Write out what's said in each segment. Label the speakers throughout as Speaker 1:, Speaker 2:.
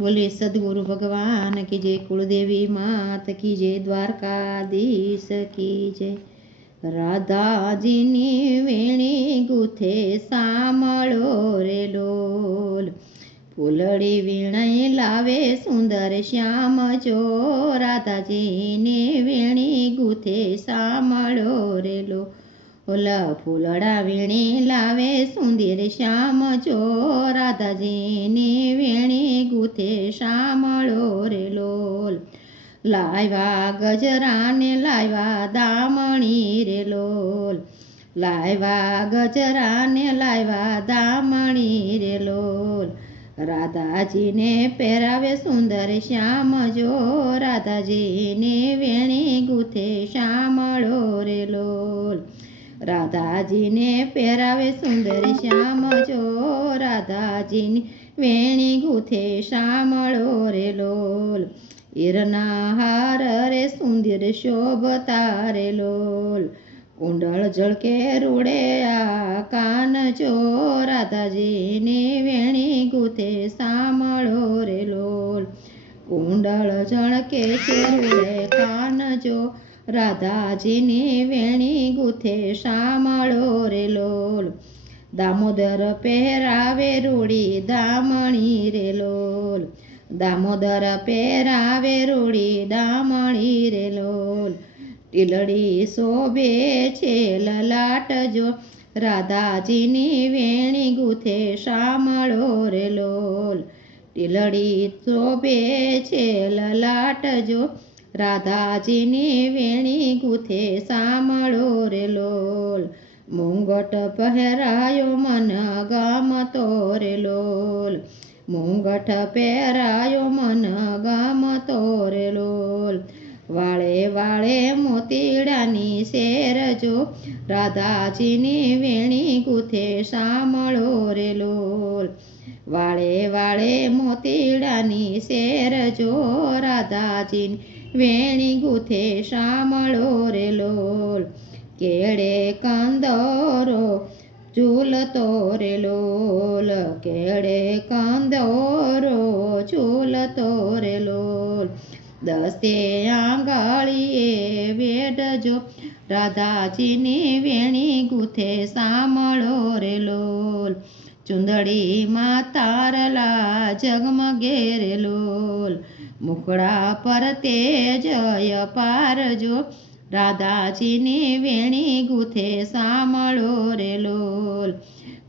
Speaker 1: બોલે, સદગુરુ ભગવાન કી જય, કુળદેવી માત કી જય, દ્વારકાધીશ કી જય. રાધાજીની વેણી ગુથે સાંભળો રે લોલ ફૂલડી વીણાઈ લાવે સુંદર શ્યામ જો રાધાજીની વેણી ગુથે સાંભળો રે લો ઓલા ફૂલડા વીણી લાવે સુંદર શ્યામ જો રાધાજીની વેણી ગુથે સાંભળો રે લોલ. લાવ્યા ગજરાને લાવ્યા દામણી રે લોલ. લાવ્યા ગજરાને લાવ્યા દામણી રે લોલ. રાધાજીને પહેરાવે સુંદર શ્યામ જો રાધાજીને વેણી ગુથે શ્યામળો રે રાધાજીને પહેરાવે સુંદર શ્યામ જો રાધાજીની વેણી ગુથે શામળો રે લોલ. ઈરના હાર રે સુંદર શોભતા રે લોલ. કુંડળ જળકે રૂડે આ કાન જો રાધાજીની વેણી ગુથે સાંભળો રે લોલ. કુંડળ જળકે રૂડે કાન જો રાધાજીની વેણી ગુથે શામળો રે લોલ. દામોદર પહેરાવે રૂડી દામણી રે લોલ. દામોદર પહેરાવે રૂડી દામણી રે લોલ. ટીલડી શોભે છે લલાટ જો. રાધાજીની વેણી ગુથે શામળો રે લોલ. ટીલડી શોભે છે લલાટ જો. રાધાજીની વેણી ગુથે સાંભળો રે લોલ. મુંગટ પહેરાયો મન ગમતો રે લોલ. મુંગઠ પહેરાયો મન ગમતો રે લોલ. વાળે વાળે મોતીડાની શેર જો રાધાજીની વેણી ગુથે સાંભળો રે લોલ. વાળે વાળે મોતીડાની શેર જો રાધાજીની વેણી ગુથે શામળો રે લોલ, કેળે કંદોરો ચૂલતો રે લોલ, કેળે કંદોરો ચૂલતો રે લોલ. દસ્તે આંગળીએ વેડજો રાધાજીની વેણી ગુથે સાંભળો રે લોલ. ચુંદડીમાં તારલા જગમગે રે લોલ. મુખડા પર તે જય પારજો રાધાજીની વેણી ગુથે સાંભળો રે લોલ.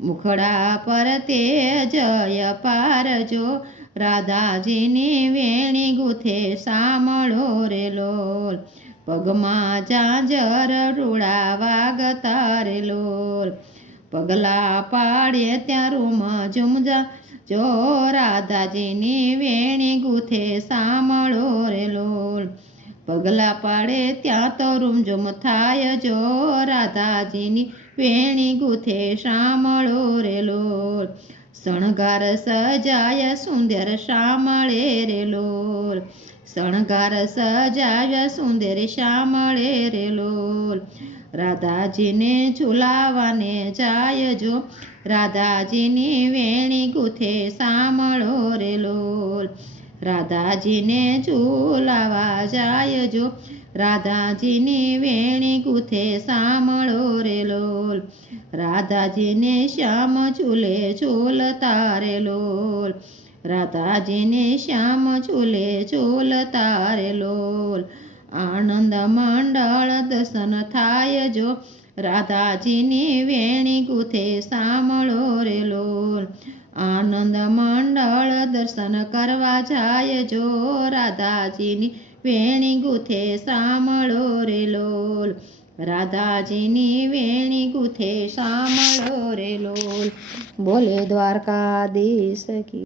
Speaker 1: મુખડા પર તે જય પારજો રાધાજીની વેણી ગુથે સાંભળો રે લોલ. પગમાં જાંજર રૂડા વાગતા રે લોલ. પગલા પાડે ત્યાં ઝુમજા જો રાધાજીની વેણી ગુથે સાંભળો રે લોલ. પગલા પાડે ત્યાં તો રૂમઝુમ થાય. જો રાધાજીની વેણી ગુથે સાંભળો રે લોલ. શણગાર સજાય, સુંદર શામળે રે લોલ. શણગાર સજાય, સુંદર શામળે રે લોલ. રાધાજીને ઝુલાવાને જાય જો રાધાજીની વેણી ગુથે સાંભળો રે લોલ. રાધાજીને ઝુલાવા જાય જો રાધાજીની વેણી ગુથે સાંભળો રે લોલ. રાધાજીને શ્યામ ઝૂલે ઝૂલતા રે લોલ. રાધાજીને શ્યામ ઝૂલે ઝૂલતા રે લોલ. આનંદ મંડળ દર્શન થાય જો. રાધાજીની વેણી ગુથે સાંભળો રે લોલ. આનંદ મંડળ દર્શન કરવા જાય જો. રાધાજીની વેણી ગુથે સાંભળો રે લોલ. રાધાજીની વેણી ગુથે સાંભળો રે લોલ. બોલે દ્વારકાધીશ કી